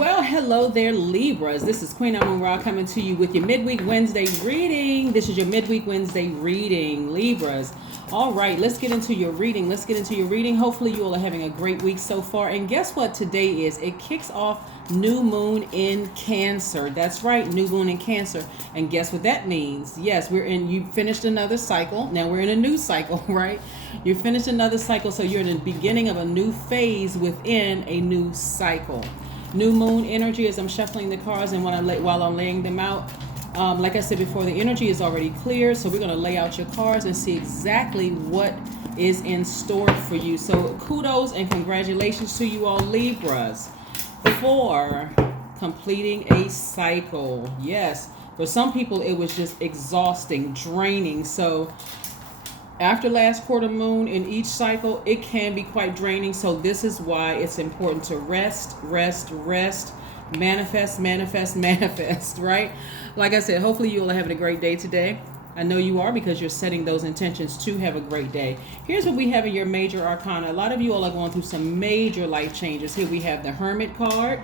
Well, hello there, Libras. This is Queen Amun Ra coming to you with your Midweek Wednesday reading. This is your Midweek Wednesday reading, Libras. All right, let's get into your reading. Hopefully you all are having a great week so far. And guess what today is? It kicks off new moon in Cancer. That's right, new moon in Cancer. And guess what that means? Yes, you finished another cycle. Now we're in a new cycle, right? You finished another cycle, so you're in the beginning of a new phase within a new cycle. New moon energy as I'm shuffling the cards and while I'm laying them out. Like I said before, the energy is already clear, so we're going to lay out your cards and see exactly what is in store for you. So kudos and congratulations to you all, Libras, for completing a cycle. Yes, for some people it was just exhausting, draining. So after last quarter moon in each cycle, it can be quite draining. So this is why it's important to rest, manifest, right? Like I said, hopefully you all are having a great day today. I know you are, because you're setting those intentions to have a great day. Here's what we have in your major arcana. A lot of you all are going through some major life changes. Here we have the Hermit card.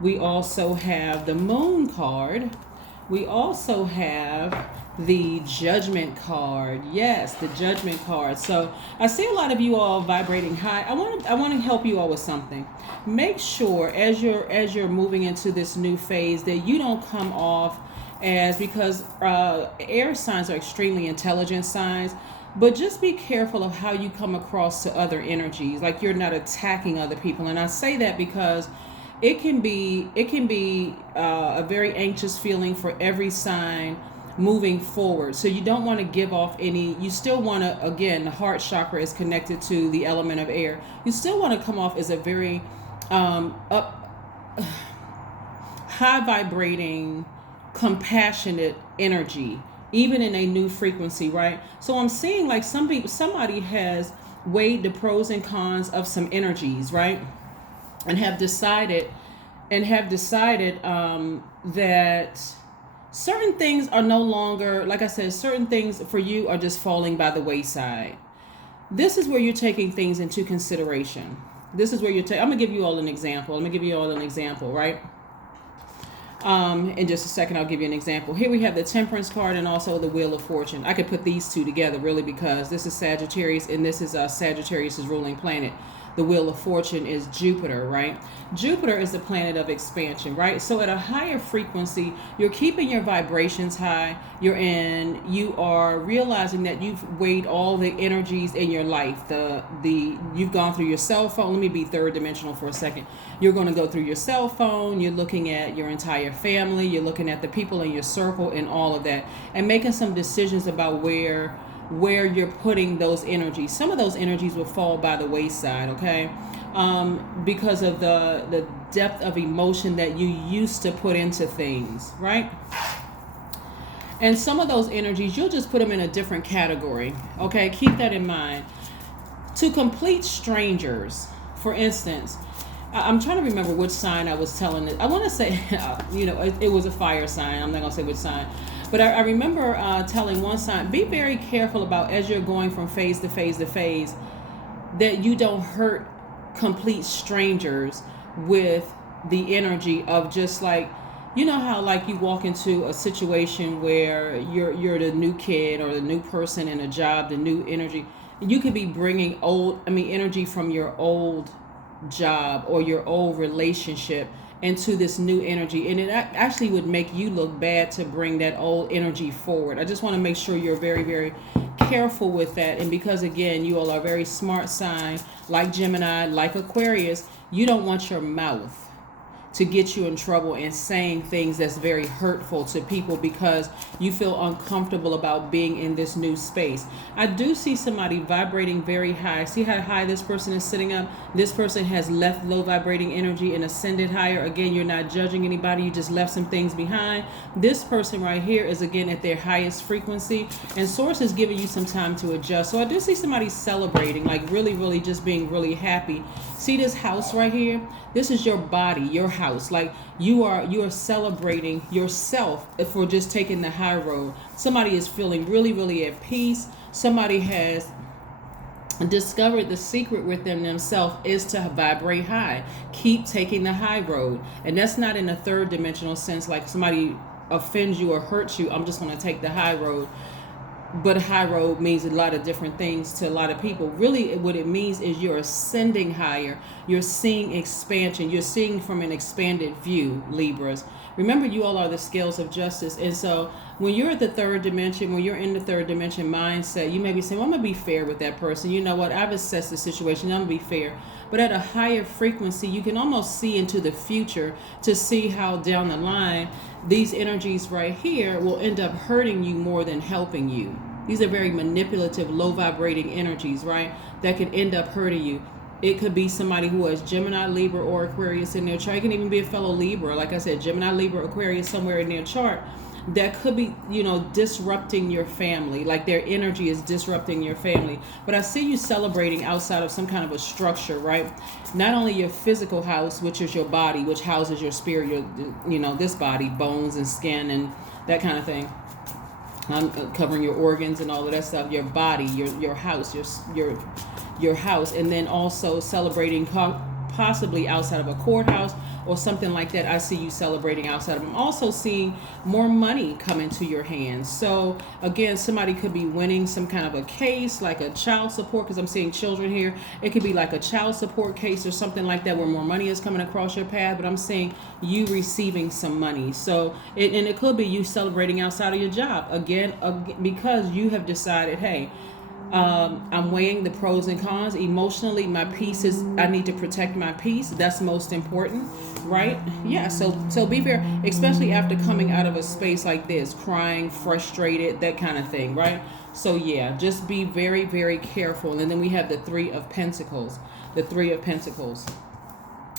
We also have the Moon card. We also have the Judgment card. Yes, the Judgment card. So I see a lot of you all vibrating high. I want to help you all with something. Make sure as you're moving into this new phase that you don't come off as, because air signs are extremely intelligent signs, but just be careful of how you come across to other energies, like you're not attacking other people. And I say that because it can be a very anxious feeling for every sign moving forward. So you don't want to give off any, you still want to, again, the heart chakra is connected to the element of air. You still want to come off as a very high vibrating, compassionate energy, even in a new frequency, right? So I'm seeing like somebody has weighed the pros and cons of some energies, right? And have decided that certain things are no longer, like I said, certain things for you are just falling by the wayside. This is where you're taking things into consideration. This is where I'm going to give you all an example. Right? In just a second, I'll give you an example. Here we have the Temperance card and also the Wheel of Fortune. I could put these two together really, because this is Sagittarius and this is Sagittarius' ruling planet. The Wheel of Fortune is Jupiter, right? Jupiter is the planet of expansion, right? So at a higher frequency, you're keeping your vibrations high. You are realizing that you've weighed all the energies in your life. You've gone through your cell phone. Let me be third dimensional for a second. You're going to go through your cell phone. You're looking at your entire family. You're looking at the people in your circle and all of that, and making some decisions about where you're putting those energies. Some of those energies will fall by the wayside, okay? Because of the depth of emotion that you used to put into things, right? And some of those energies, you'll just put them in a different category, okay? Keep that in mind. To complete strangers, for instance, I'm trying to remember which sign I was telling it. I want to say, it was a fire sign. I'm not going to say which sign. But I remember telling one sign, be very careful about, as you're going from phase to phase to phase, that you don't hurt complete strangers with the energy of just like, you know how like you walk into a situation where you're the new kid or the new person in a job, the new energy. You could be bringing energy from your old job or your old relationship into this new energy, and it actually would make you look bad to bring that old energy forward. I just want to make sure you're very, very careful with that. And because again, you all are a very smart sign, like Gemini, like Aquarius, you don't want your mouth to get you in trouble and saying things that's very hurtful to people because you feel uncomfortable about being in this new space. I do see somebody vibrating very high. See how high this person is sitting up? This person has left low vibrating energy and ascended higher. Again, you're not judging anybody. You just left some things behind. This person right here is again at their highest frequency, and Source is giving you some time to adjust. So I do see somebody celebrating, like really, really just being really happy. See this house right here? This is your body, your house. Like you are celebrating yourself for just taking the high road. Somebody is feeling really, really at peace. Somebody has discovered the secret within themselves is to vibrate high. Keep taking the high road. And that's not in a third dimensional sense, like somebody offends you or hurts you, I'm just going to take the high road. But high road means a lot of different things to a lot of people. Really, what it means is you're ascending higher. You're seeing expansion. You're seeing from an expanded view, Libras. Remember, you all are the scales of justice. And so when you're at the third dimension, when you're in the third dimension mindset, you may be saying, well, I'm going to be fair with that person. You know what? I've assessed the situation. I'm going to be fair. But at a higher frequency, you can almost see into the future to see how down the line these energies right here will end up hurting you more than helping you. These are very manipulative, low vibrating energies, right? That could end up hurting you. It could be somebody who has Gemini, Libra, or Aquarius in their chart. It can even be a fellow Libra. Like I said, Gemini, Libra, Aquarius somewhere in their chart. That could be, disrupting your family. Like their energy is disrupting your family. But I see you celebrating outside of some kind of a structure, right? Not only your physical house, which is your body, which houses your spirit, this body, bones and skin and that kind of thing. Covering your organs and all of that stuff, your body, your house, your house, and then also celebrating possibly outside of a courthouse or something like that. I see you celebrating outside of them. I'm also seeing more money come into your hands. So again, somebody could be winning some kind of a case, like a child support, because I'm seeing children here. It could be like a child support case or something like that where more money is coming across your path, but I'm seeing you receiving some money. So it could be you celebrating outside of your job again, because you have decided, hey, I'm weighing the pros and cons. Emotionally, my peace I need to protect my peace. That's most important, right? Yeah, so be fair, especially after coming out of a space like this, crying, frustrated, that kind of thing, right? So yeah, just be very, very careful. And then we have the Three of Pentacles. The Three of Pentacles,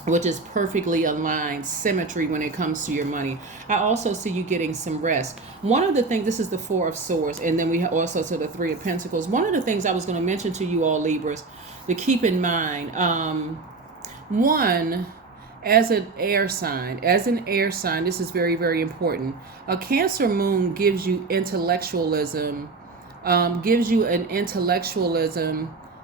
which is perfectly aligned, symmetry when it comes to your money. I also see you getting some rest. One of the things, this is the Four of Swords, and then we have also to the Three of Pentacles. One of the things I was going to mention to you all, Libras, to keep in mind, one, as an air sign, this is very, very important. A Cancer moon gives you intellectualism,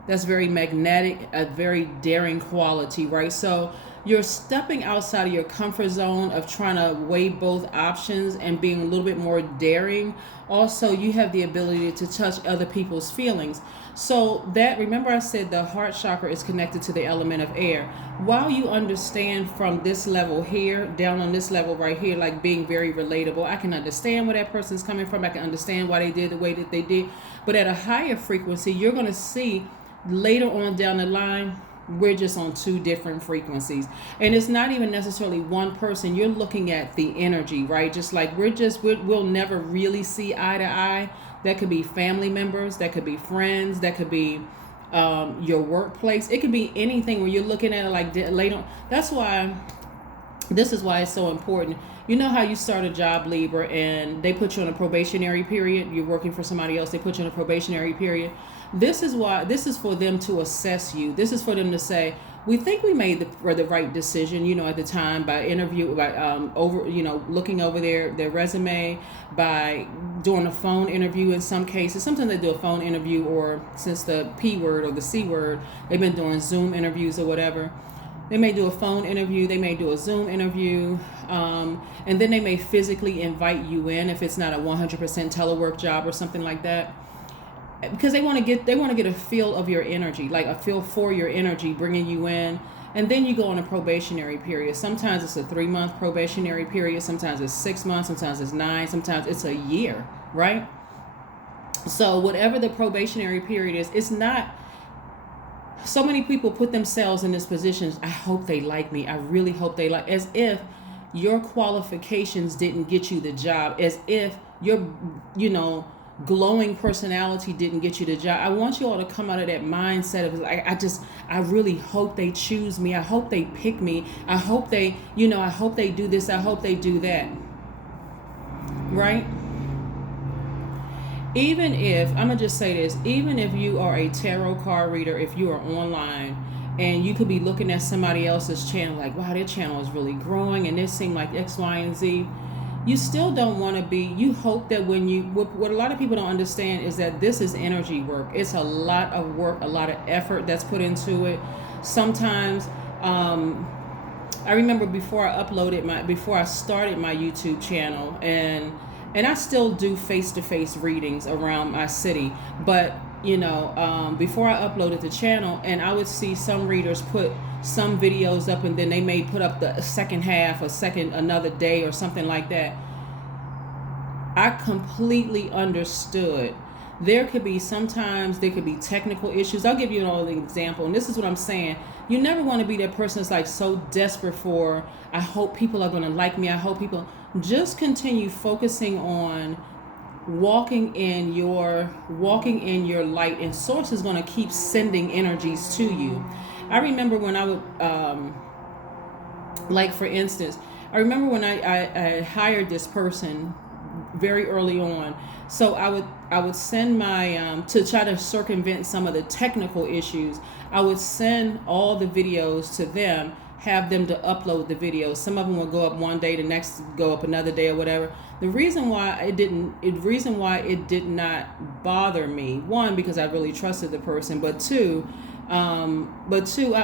that's very magnetic, a very daring quality, right? So you're stepping outside of your comfort zone of trying to weigh both options and being a little bit more daring. Also, you have the ability to touch other people's feelings. So that, remember I said the heart chakra is connected to the element of air. While you understand from this level here, down on this level right here, like being very relatable, I can understand where that person's coming from. I can understand why they did the way that they did. But at a higher frequency, you're going to see later on down the line, we're just on two different frequencies. And it's not even necessarily one person. You're looking at the energy, right? Just like we'll never really see eye to eye. That could be family members, that could be friends, that could be your workplace. It could be anything where you're looking at it like later on. This is why it's so important. You know how you start a job, Libra, and they put you on a probationary period. You're working for somebody else. They put you on a probationary period. This is for them to assess you. This is for them to say, we think we made the right decision, at the time by looking over their resume, by doing a phone interview in some cases. Sometimes they do a phone interview, or since the P word or the C word, they've been doing Zoom interviews or whatever. They may do a phone interview, they may do a Zoom interview, and then they may physically invite you in if it's not a 100% telework job or something like that. Because they want to get a feel of your energy, like a feel for your energy, bringing you in. And then you go on a probationary period. Sometimes it's a 3-month probationary period. Sometimes it's 6 months. Sometimes it's 9. Sometimes it's a year, right? So whatever the probationary period is, it's not. So many people put themselves in this position. I hope they like me. I really hope they like, as if your qualifications didn't get you the job, as if your, glowing personality didn't get you the job. I want you all to come out of that mindset of like, I really hope they choose me. I hope they pick me. I hope they, I hope they do this. I hope they do that. Right? Even if, I'm going to just say this, even if you are a tarot card reader, if you are online and you could be looking at somebody else's channel like, wow, their channel is really growing and it seemed like X, Y, and Z. you still don't want to be, you hope that when you, what a lot of people don't understand is that this is energy work. It's a lot of work, a lot of effort that's put into it. Sometimes, I remember before I started my YouTube channel, and I still do face-to-face readings around my city, but before I uploaded the channel, and I would see some readers put some videos up, and then they may put up the second half, another day or something like that. I completely understood. There could be technical issues. I'll give you an example, and this is what I'm saying. You never want to be that person that's like so desperate for, I hope people are going to like me. Just continue focusing on walking in your light, and source is going to keep sending energies to you. I remember when I would, like for instance, I remember when I hired this person very early on. So I would send my, to try to circumvent some of the technical issues, I would send all the videos to them, have them to upload the videos. Some of them will go up one day, the next go up another day or whatever. The reason why it did not bother me, one, because I really trusted the person, but two, I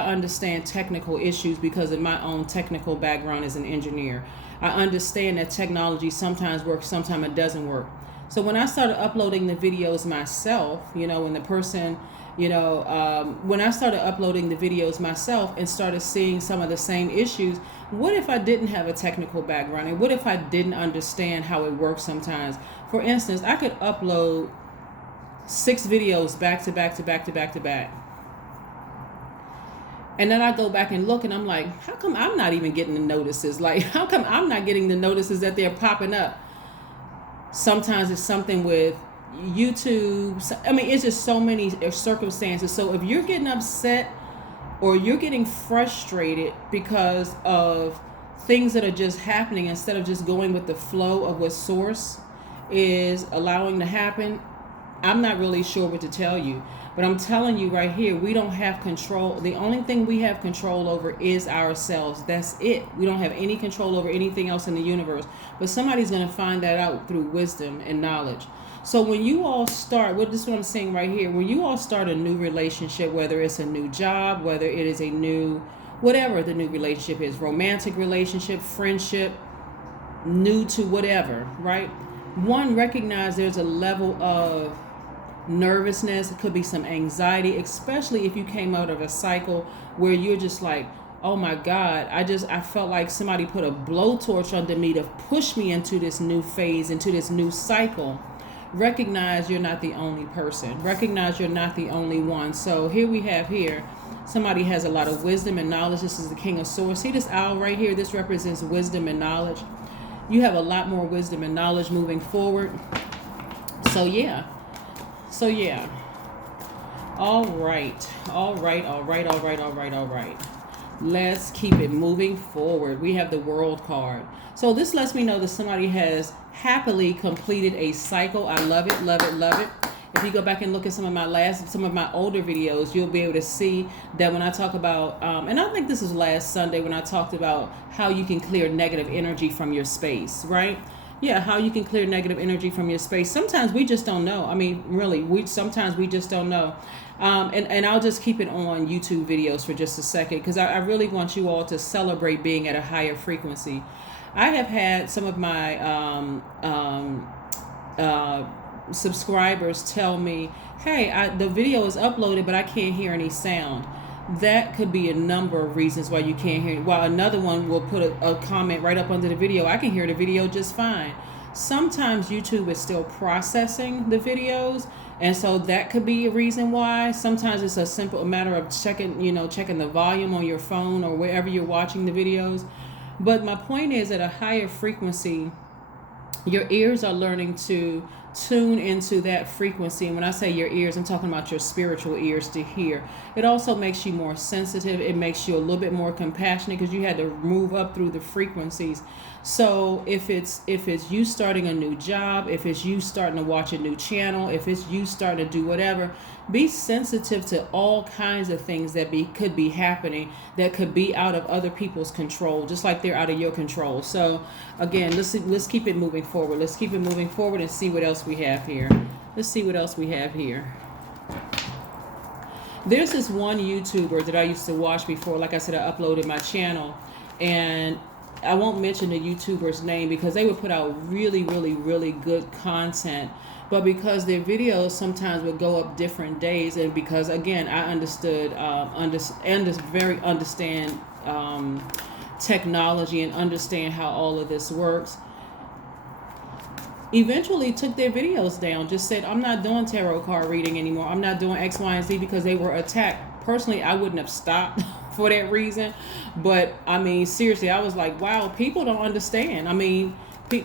understand technical issues because of my own technical background as an engineer. I understand that technology sometimes works, sometimes it doesn't work. So when I started uploading the videos myself, when I started uploading the videos myself and started seeing some of the same issues, what if I didn't have a technical background? And what if I didn't understand how it works sometimes? For instance, I could upload 6 videos back to back to back to back to back. And then I go back and look, and I'm like, how come I'm not even getting the notices? Like, how come I'm not getting the notices that they're popping up? Sometimes it's something with YouTube. I mean, it's just so many circumstances. So if you're getting upset or you're getting frustrated because of things that are just happening, instead of just going with the flow of what source is allowing to happen, I'm not really sure what to tell you. But I'm telling you right here, we don't have control. The only thing we have control over is ourselves. That's it. We don't have any control over anything else in the universe. But somebody's going to find that out through wisdom and knowledge. So when you all start, this is what I'm saying right here, when you all start a new relationship, whether it's a new job, whether it is a new, whatever the new relationship is, romantic relationship, friendship, new to whatever, right? One, recognize there's a level of nervousness. It could be some anxiety, especially if you came out of a cycle where you're just like, oh my God, I felt like somebody put a blowtorch under me to push me into this new phase, into this new cycle. Recognize you're not the only person. Recognize you're not the only one. So here, somebody has a lot of wisdom and knowledge. This is the King of Swords. See this owl right here? This represents wisdom and knowledge. You have a lot more wisdom and knowledge moving forward. So yeah. All right. Let's keep it moving forward. We have the World card. So this lets me know that somebody has happily completed a cycle. I love it, love it, love it. If you go back and look at some of my older videos, you'll be able to see that when I talk about, and I think this is last Sunday when I talked about how you can clear negative energy from your space, right? Yeah, how you can clear negative energy from your space. Sometimes we just don't know. I mean, really, sometimes we just don't know. And I'll just keep it on YouTube videos for just a second, because I really want you all to celebrate being at a higher frequency. I have had some of my subscribers tell me, hey, the video is uploaded, but I can't hear any sound. That could be a number of reasons why you can't hear it. While another one will put a comment right up under the video. I can hear the video just fine. Sometimes YouTube is still processing the videos, and so that could be a reason why. Sometimes it's a simple matter of checking the volume on your phone or wherever you're watching the videos. But my point is, at a higher frequency, your ears are learning to tune into that frequency. And when I say your ears, I'm talking about your spiritual ears to hear. It also makes you more sensitive. It makes you a little bit more compassionate because you had to move up through the frequencies. So if it's you starting a new job, if it's you starting to watch a new channel, if it's you starting to do whatever, be sensitive to all kinds of things that could be happening that could be out of other people's control, just like they're out of your control. So again, let's keep it moving forward. Let's keep it moving forward and see what else we have here. Let's see what else we have here. There's this one YouTuber that I used to watch before. Like I said, I uploaded my channel, and I won't mention the YouTuber's name because they would put out really, really, really good content. But because their videos sometimes would go up different days, and because again I understand technology and understand how all of this works, eventually took their videos down. Just said, I'm not doing tarot card reading anymore. I'm not doing X, Y, and Z because they were attacked. Personally, I wouldn't have stopped for that reason. But I mean, seriously, I was like, wow, people don't understand. I mean,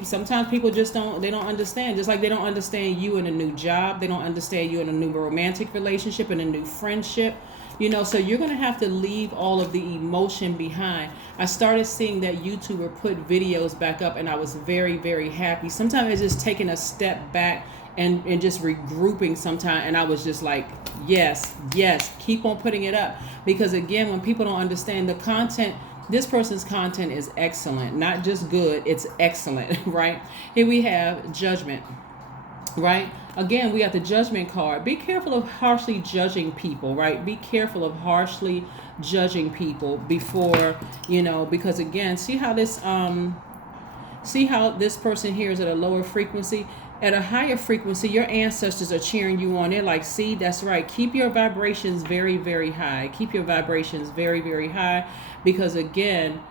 sometimes people just don't understand. Just like they don't understand you in a new job. They don't understand you in a new romantic relationship, in a new friendship. You know, so you're going to have to leave all of the emotion behind. I started seeing that YouTuber put videos back up, and I was very, very happy. Sometimes it's just taking a step back and just regrouping sometimes. And I was just like, yes, keep on putting it up. Because again, when people don't understand the content, this person's content is excellent, not just good, it's excellent, right? Here we have judgment, right? Again, we got the judgment card. Be careful of harshly judging people, right? Be careful of harshly judging people before, you know, because again, see how this person here is at a lower frequency. At a higher frequency, your ancestors are cheering you on. They're like, see, that's right. Keep your vibrations very, very high. Keep your vibrations very, very high. Because again,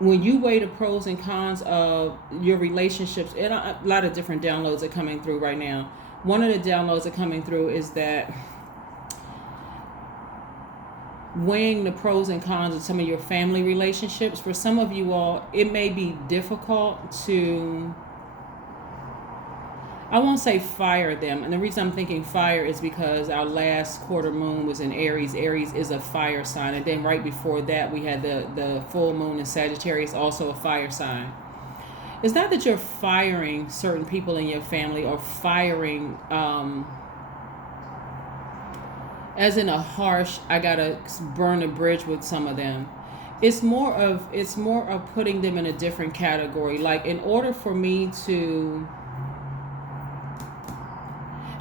when you weigh the pros and cons of your relationships, and a lot of different downloads are coming through right now. One of the downloads that are coming through is that weighing the pros and cons of some of your family relationships. For some of you all, it may be difficult to, I won't say fire them. And the reason I'm thinking fire is because our last quarter moon was in Aries. Aries is a fire sign. And then right before that, we had the full moon in Sagittarius, also a fire sign. It's not that you're firing certain people in your family or firing as in a harsh, I gotta burn a bridge with some of them. It's more of putting them in a different category. Like in order for me to,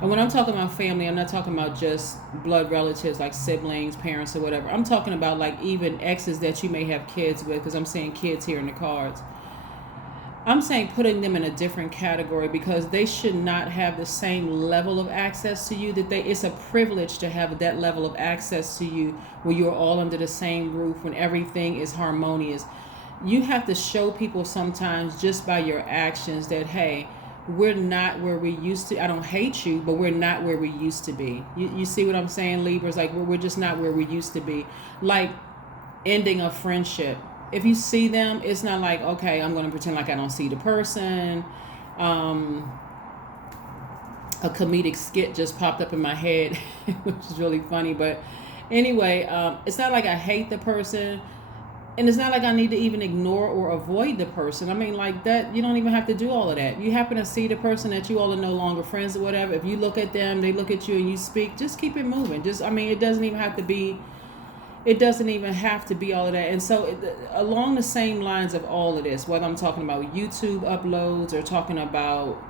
and when I'm talking about family, I'm not talking about just blood relatives like siblings, parents, or whatever. I'm talking about like even exes that you may have kids with, because I'm seeing kids here in the cards. I'm saying putting them in a different category because they should not have the same level of access to you. It's a privilege to have that level of access to you when you're all under the same roof, when everything is harmonious. You have to show people sometimes just by your actions that, hey, we're not where we used to. I don't hate you, but we're not where we used to be. You see what I'm saying, Libras? Like we're just not where we used to be. Like ending a friendship. If you see them, it's not like, okay, I'm going to pretend like I don't see the person. A comedic skit just popped up in my head, which is really funny. But anyway, it's not like I hate the person. And it's not like I need to even ignore or avoid the person. I mean, like that, you don't even have to do all of that. You happen to see the person that you all are no longer friends or whatever. If you look at them, they look at you and you speak, just keep it moving. It doesn't even have to be all of that. And so along the same lines of all of this, whether I'm talking about YouTube uploads or talking about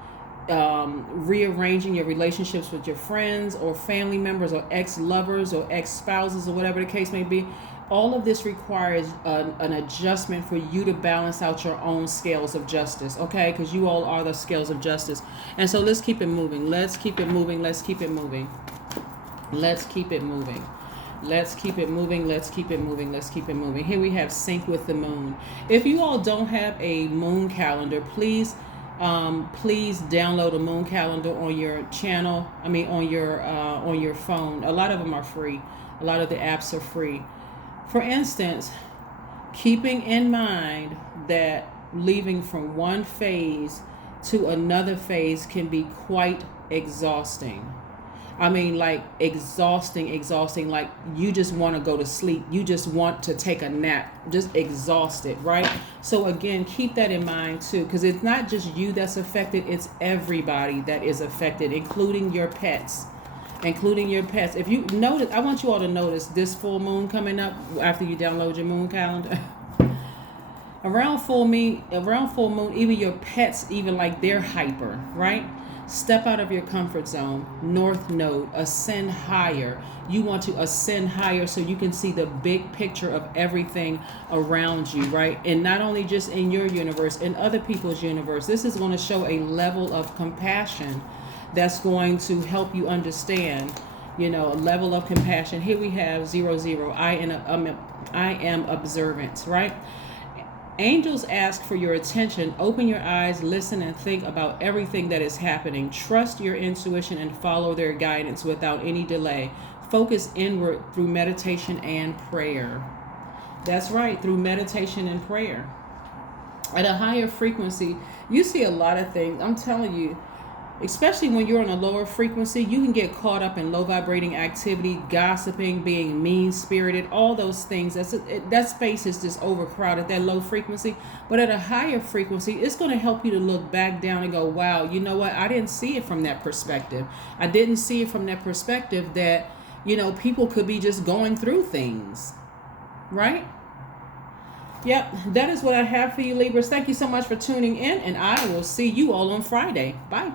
rearranging your relationships with your friends or family members or ex-lovers or ex-spouses or whatever the case may be, all of this requires an adjustment for you to balance out your own scales of justice, okay? Because you all are the scales of justice. And so let's keep it moving. Let's keep it moving. Let's keep it moving. Let's keep it moving. Let's keep it moving. Let's keep it moving. Let's keep it moving. Here we have sync with the moon. If you all don't have a moon calendar, please download a moon calendar on your channel. On your phone. A lot of them are free. A lot of the apps are free. For instance, keeping in mind that leaving from one phase to another phase can be quite exhausting. I mean, like exhausting. Like you just want to go to sleep. You just want to take a nap. Just exhausted, right? So again, keep that in mind too, because it's not just you that's affected. It's everybody that is affected, including your pets. If you notice, I want you all to notice this full moon coming up after you download your moon calendar. around full moon, even your pets, even like they're hyper, right? Step out of your comfort zone. North node, ascend higher. You want to ascend higher so you can see the big picture of everything around you, right? And not only just in your universe, in other people's universe. This is going to show a level of compassion that's going to help you understand, a level of compassion. Here we have 00. I am observant, right? Angels ask for your attention. Open your eyes, listen, and think about everything that is happening. Trust your intuition and follow their guidance without any delay. Focus inward through meditation and prayer. That's right, through meditation and prayer. At a higher frequency, you see a lot of things. I'm telling you, especially when you're on a lower frequency, you can get caught up in low vibrating activity, gossiping, being mean-spirited, all those things. That space is just overcrowded, that low frequency. But at a higher frequency, it's going to help you to look back down and go, wow, you know what? I didn't see it from that perspective. I didn't see it from that perspective that, people could be just going through things, right? Yep, that is what I have for you, Libras. Thank you so much for tuning in, and I will see you all on Friday. Bye.